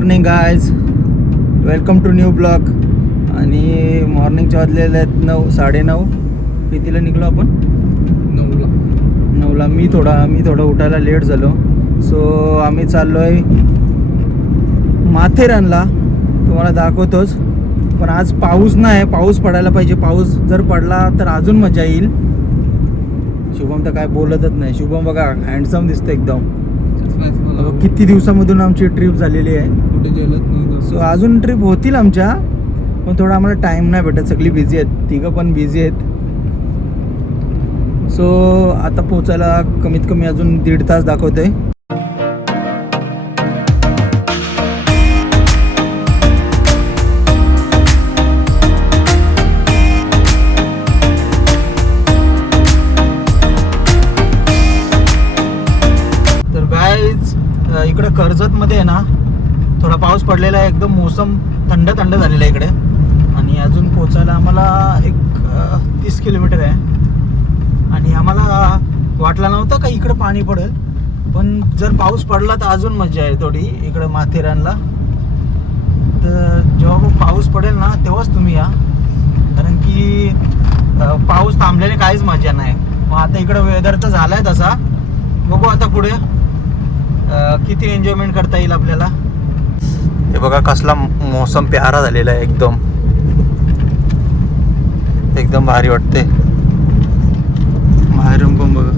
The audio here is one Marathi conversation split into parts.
Morning guys, welcome to new blog. आणि मॉर्निंगचे वाजलेले आहेत 9, 9:30. कितीला निघलो आपण? 9ला. मी थोडा उठायला लेट झालो. सो आम्ही चाललो आहे माथेरानला. तुम्हाला दाखवतोच. पण आज पाऊस नाही, पाऊस पडायला पाहिजे. पाऊस जर पडला तर अजून मजा येईल. शुभम तर काय बोलतच नाही. शुभम बघा हँडसम दिसतं एकदम. किती दिवसामधून आमची ट्रिप झालेली आहे. कुठे गेलत नाही. सो अजून ट्रिप होतील आमच्या, पण थोडा आम्हाला टाईम नाही भेटत. सगळी बिझी आहेत, तिघं पण बिझी आहेत. सो आता पोचायला कमीत कमी अजून 1.5 तास दाखवते. तर गाईज इकडे कर्जतमध्ये आहे ना, थोडा पाऊस पडलेला आहे. एकदम मोसम थंड झालेला आहे इकडे. आणि अजून पोचायला आम्हाला एक 30 किलोमीटर आहे. आणि आम्हाला वाटलं नव्हतं का इकडं पाणी पडेल, पण जर पाऊस पडला तर अजून मजा आहे थोडी इकडं माथेरानला. तर जेव्हा पाऊस पडेल ना तेव्हाच तुम्ही या, कारण की पाऊस थांबलेले काहीच मजा नाही. मग आता इकडं वेदर तर झाला आहे तसा. बघू आता पुढे किती एन्जॉयमेंट करता येईल आपल्याला. हे बघा कसला मोसम प्यारा झालेला आहे. एकदम भारी वाटते. बाहेरून पण बघा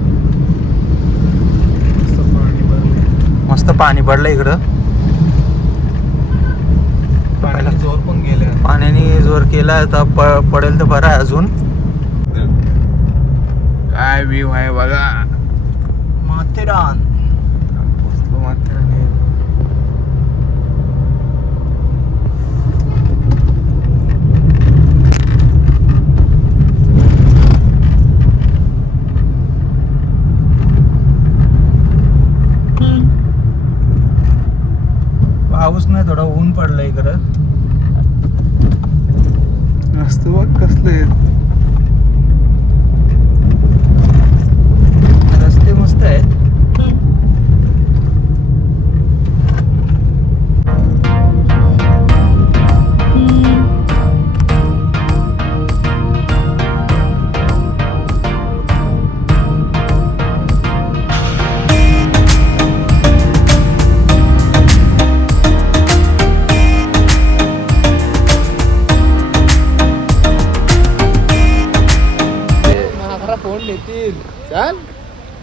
मस्त पाणी पडलं इकडं. पाण्याने जोर पण गेले. पाण्याने जोर केला तर पडेल तर बरं आहे. अजून काय व्ह्यू आहे बघा. माथेरान. पोचलो माथेरान. पाऊस नाही, थोडा ऊन पडलं इकडं. मस्त बघ कसले रस्ते मस्त आहेत.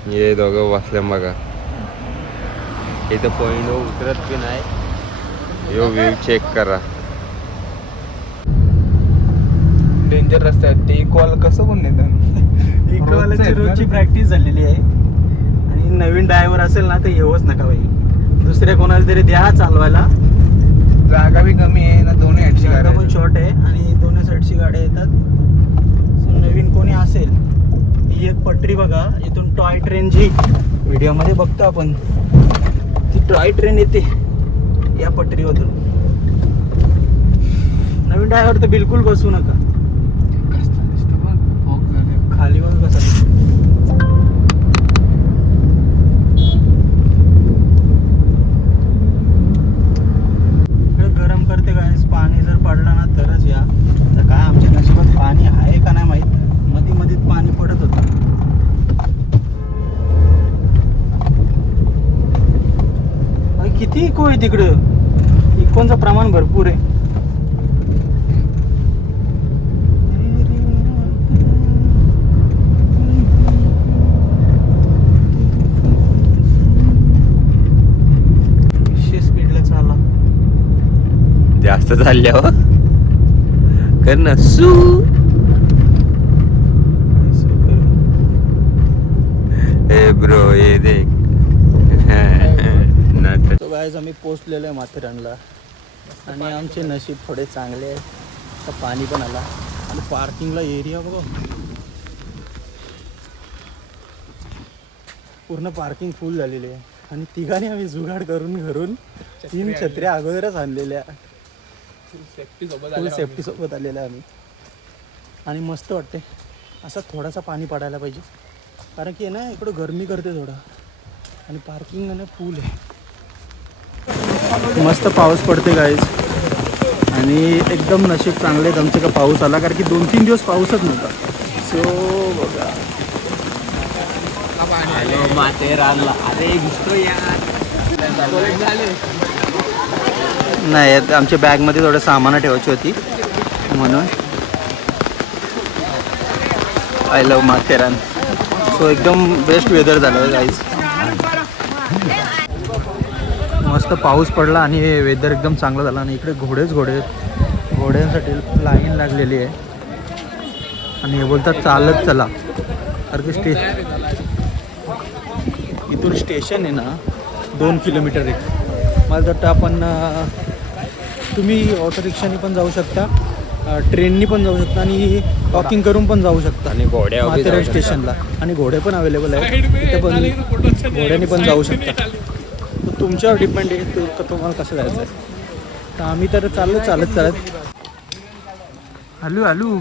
ये दोघं बसल्या बघा. इथं पॉइंट उतरत की नाही. यो व्ह्यू चेक करा. डेंजर रस्ते आहेत ते. कॉल कसं पण नेतात. इकोवाल्याची रोजची प्रॅक्टिस झालेली आहे. आणि नवीन ड्रायव्हर असेल ना तर येऊच नका बाई. दुसऱ्या कोणाला तरी द्या चालवायला. जागा बी कमी आहे ना. दोन्ही साईडची जागा गाडी पण शॉर्ट आहे आणि दोन्ही साईडची गाड्या येतात. So, नवीन कोणी असेल, ही एक पटरी बघा. इथून टॉय ट्रेन जी व्हिडिओमध्ये बघतो आपण, ती टॉय ट्रेन येते या पटरीमधून. नवीन ड्रायव्हर तर बिलकुल बसू नका. कसला दिसतो बघ. फॉग झाले खाली बघ कसा दिसतो. इकडे गरम करते काय. पाणी जर पडला ना तरच या. तर काय आमच्या नशिबात पाणी आहे का नाही माहीत. मध्ये पाणी पडत होतं. किती इको आहे तिकडं. इकोचं प्रमाण भरपूर आहे. स्पीडला चालला. जास्त चालल्यावर कर ना सू. ए ब्रो ये देख. तो गायज आम्ही पोचलेलो आहे माथेरानला. आणि आमचे नशीब थोडे चांगले आहे. आता पाणी पण आला. आणि पार्किंगला एरिया बघा, पूर्ण पार्किंग फुल झालेली आहे. आणि तिघांनी आम्ही जुगाड करून घरून 3 छत्र्या अगोदरच आणलेल्या. फुल सेफ्टी सोबत आलेल्या आम्ही. आणि मस्त वाटते. असा थोडासा पाणी पडायला पाहिजे, कारण की ना इकडं गरमी करते थोडं. आणि पार्किंग ना फुल आहे. मस्त पाऊस पडते गाईज आणि एकदम नशीब चांगले आमचं का पाऊस आला कारण की 2-3 दिवस पाऊसच नव्हता. सो बघा नाही आमच्या बॅगमध्ये थोडं सामान ठेवायची होती म्हणून. I love Matheran. सो एकदम बेस्ट वेदर झालं आहे गाईज. मस्त पाऊस पडला आणि वेदर एकदम चांगलं झालं आणि इकडे घोड्यांसाठी लाईन लागलेली आहे आणि हे बोलतात चालत चला कारण की इथून स्टेशन आहे ना 2 किलोमीटर आहे. मला वाटतं आपण तुम्ही ऑटो रिक्षाने पण जाऊ शकता, ट्रेननी पण जाऊ शकता आणि वॉकिंग करून पण जाऊ शकता आणि माथेरान स्टेशनला. आणि घोडे पण अवेलेबल आहेत तिथे पण घोड्याने पण जाऊ शकता. तर तुमच्यावर डिपेंड आहे तुम्हाला कसं जायचं आहे. तर आम्ही तर चालत आलू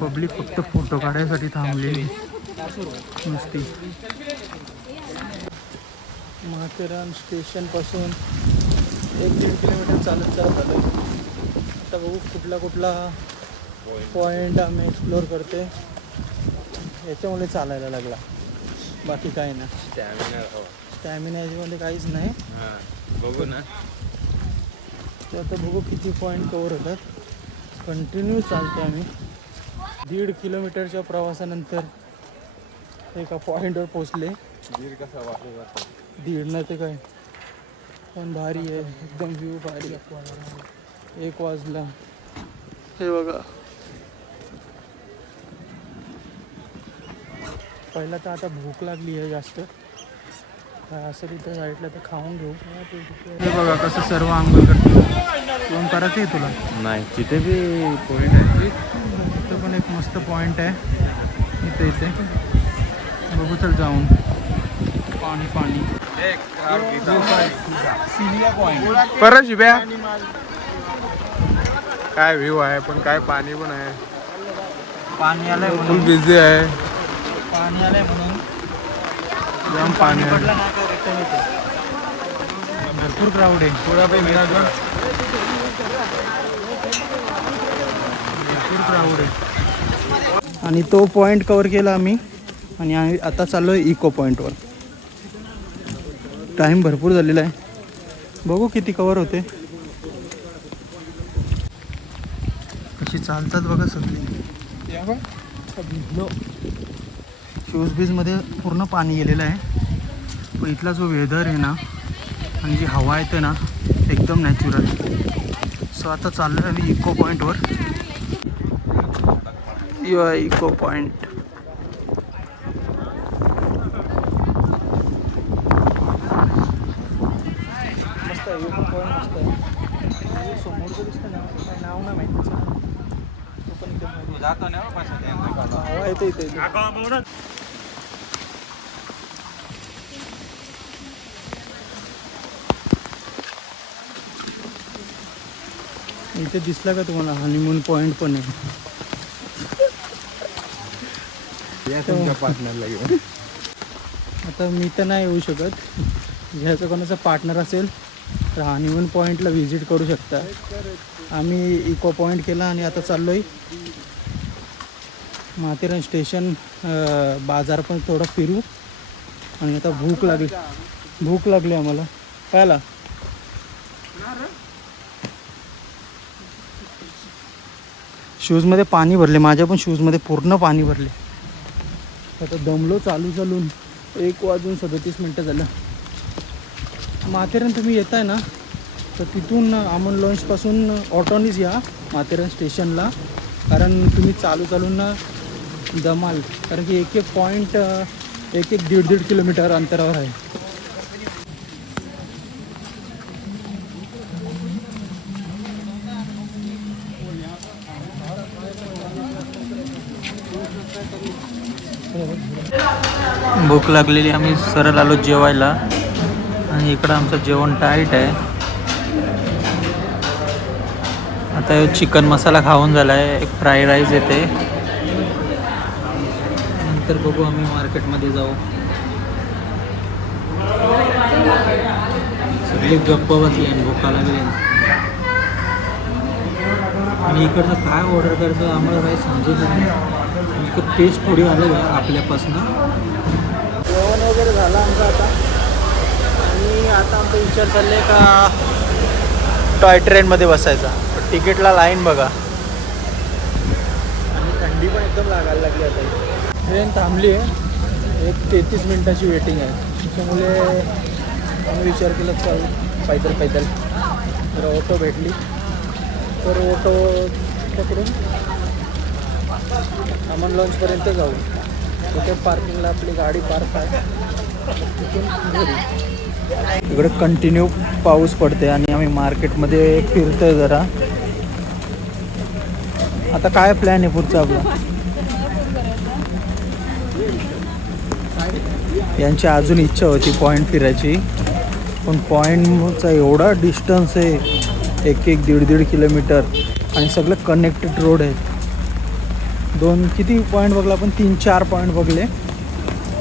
पब्लिक फक्त फोटो काढायसाठी थांबलेली नुसती. माथेरान स्टेशनपासून 1-1.5 किलोमीटर चालत आलो. आता बघू कुठला पॉईंट आम्ही एक्सप्लोअर करते. याच्यामुळे चालायला लागला, बाकी काय ना. स्टॅमिना याच्यामध्ये काहीच नाही. बघू ना. तर आता बघू किती पॉईंट कवर होतात. कंटिन्यू चालतो आम्ही. 1.5 किलोमीटरच्या प्रवासानंतर एका पॉईंटवर पोचले. दीड नाही ते काय पण भारी आहे एकदम. व्ह्यू भारी. 1 वाजला. हे बघा पहिला तर आता भूक लागली आहे जास्त. असं तिथं साईडला तर खाऊन घेऊ. हे बघा कसं सर्व आंघोळ करतो. कोण करायचं आहे तुला? नाही तिथे बी पॉईंट आहे. तिथं पण एक मस्त पॉईंट आहे इथे बघू. चल जाऊन पाणी सिलिया पॉईंट परत शिव्या. काय व्ह्यू आहे पण काय पाणी पण आहे. पाणी आलंय फुल म्हणून बिझी आहे. पाणी आलंय म्हणून जाम पाणी आहे. पडलं ना का रिटर्न येते. भरपूर क्राऊड आहे. भरपूर क्राऊड आहे. आणि तो पॉईंट कवर केला आम्ही आणि आम्ही आता चाललो आहे इको पॉईंटवर. टाईम भरपूर झालेला आहे. बघू किती कवर होते. कशी चालतात बघा सगळी. भिजलो. शूजबीजमध्ये पूर्ण पाणी गेलेलं आहे. पण इथला जो वेदर आहे ना आणि जी हवा येते ना एकदम नॅचरल. सो आता चाललो आहे आम्ही इको पॉईंटवर. इको पॉईंट मस्त आहे. इको पॉईंट मस्त आहे. समोरचं दिसतं ना काय नाव नाही माहिती. तो पण एकदम हवा येते इथे. इथे दिसला का तुम्हाला हनीमून पॉईंट पण आहे. तुमच्या पार्टनरला घेऊन. आता मी तर नाही येऊ शकत. ह्याचं कोणाचा पार्टनर असेल तर हनीमून पॉईंटला व्हिजिट करू शकता. आम्ही इको पॉईंट केला आणि आता चाललो आहे माथेरान स्टेशन. बाजार पण थोडं फिरू आणि आता भूक लागली आम्हाला. कायला शूजमध्ये पाणी भरले. माझ्या पण शूजमध्ये पूर्ण पाणी भरले. आता दमलो चालून. 1:37 झालं. माथेरान तुम्ही येत आहे ना तर तिथून आमन लॉन्चपासून ऑटोनीच या माथेरान स्टेशनला. कारण तुम्ही चालून ना दमाल. कारण की एक पॉईंट 1-1.5 किलोमीटर अंतरावर आहे. भूक लागलेली. आम्ही सरळ आलो जेवायला आणि इकडं आमचं जेवण टाईट आहे. आता चिकन मसाला खाऊन झाला आहे. एक फ्राईड राईस येते. नंतर बघू आम्ही मार्केटमध्ये जाऊ. सगळे गप्प बसले आणि भोका लागले आणि इकडचं काय ऑर्डर करायचं आम्हाला काही समजत नाही. इकडं टेस्ट थोडी आलं आहे आपल्यापासनं. जेवण वगैरे झालं आमचं आता आणि आता आमचा विचार चालला आहे का टॉय ट्रेनमध्ये बसायचा. तिकीटला लाईन बघा आणि थंडी पण एकदम लागायला लागली आता. ट्रेन थांबली आहे, एक 33 मिनिटाची वेटिंग आहे. त्याच्यामुळे आम्ही विचार केला चल पैदल तर ऑटो भेटली तर ऑटो पकडून अमन लॉन्चपर्यंत जाऊ. तिथे पार्किंगला आपली गाडी पार्क आहे, तिथून घरी. इकडे कंटिन्यू पाऊस पडते आणि आम्ही मार्केटमध्ये फिरतोय जरा. आता काय प्लॅन आहे पुढचा आपला? यांची अजून इच्छा होती पॉईंट फिरायची, पण पॉईंटचा एवढा डिस्टन्स आहे, 1-1, 1.5 किलोमीटर आणि सगळं कनेक्टेड रोड आहेत. किती पॉईंट बघला आपण? 3-4 पॉईंट बघले.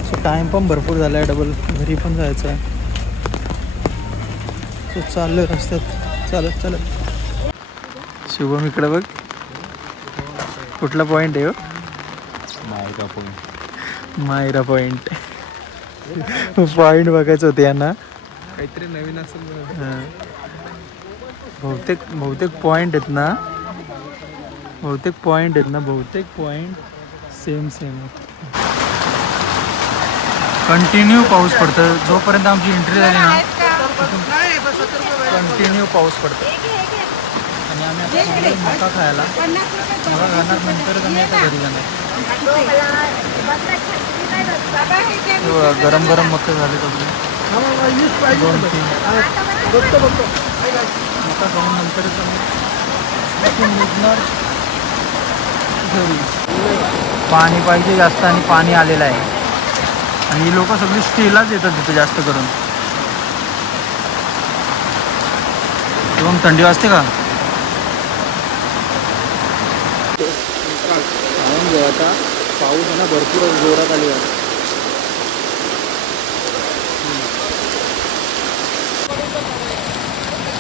सो टाईम पण भरपूर झाला आहे, डबल घरी पण जायचं आहे. सो चाललो आहे रस्त्यात चालत. शुभम इकडे बघ, कुठला पॉईंट आहे? मायरा पॉईंट. पॉईंट बघायचं होते यांना, काहीतरी नवीन असेल. बहुतेक पॉईंट आहेत ना, बहुतेक पॉईंट सेम आहेत. कंटिन्यू पाऊस पडतो. जोपर्यंत आमची एंट्री झाली ना कंटिन्यू पाऊस पडतो आणि आम्ही आता थांबलो मका खायला. मका खाणार नंतरच आम्ही आता घरी जाणार. गरम मका झाले सगळे 2-3 मका खाऊन नंतरच आम्ही निघणार घरी. पाणी पाहिजे जास्त आणि पाणी आलेलं आहे आणि ही लोक सगळी स्टेलाच येतात तिथे जास्त करून. एकदम थंडी वाजते का? खाऊन घेऊ आता. पाऊस आहे ना भरपूर जोरात आली आहे.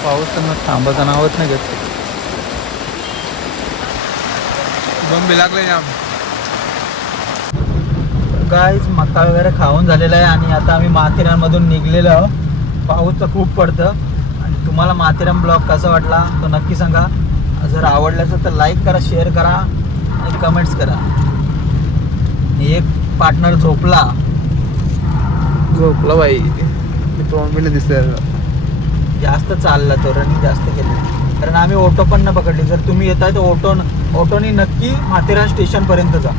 पाऊस तर मग थांबायचं नावच नाही घेत. बंबी लागले जाम. गाईज मका वगैरे खाऊन झालेला आहे आणि आता आम्ही माथेरानमधून निघलेलो आहोत. पाऊस तर खूप पडतं आणि तुम्हाला माथेरान ब्लॉग कसा वाटला तो नक्की सांगा. जर आवडल्याचं तर लाईक करा, शेअर करा आणि कमेंट्स करा. एक पार्टनर झोपला बाई, बॉम्बीला दिसत जास्त चालला तो, रनिंग जास्त केलं कारण आम्ही ऑटो पण न पकडली. जर तुम्ही येताय तर ऑटोनी नक्की माथेरान स्टेशनपर्यंत जा.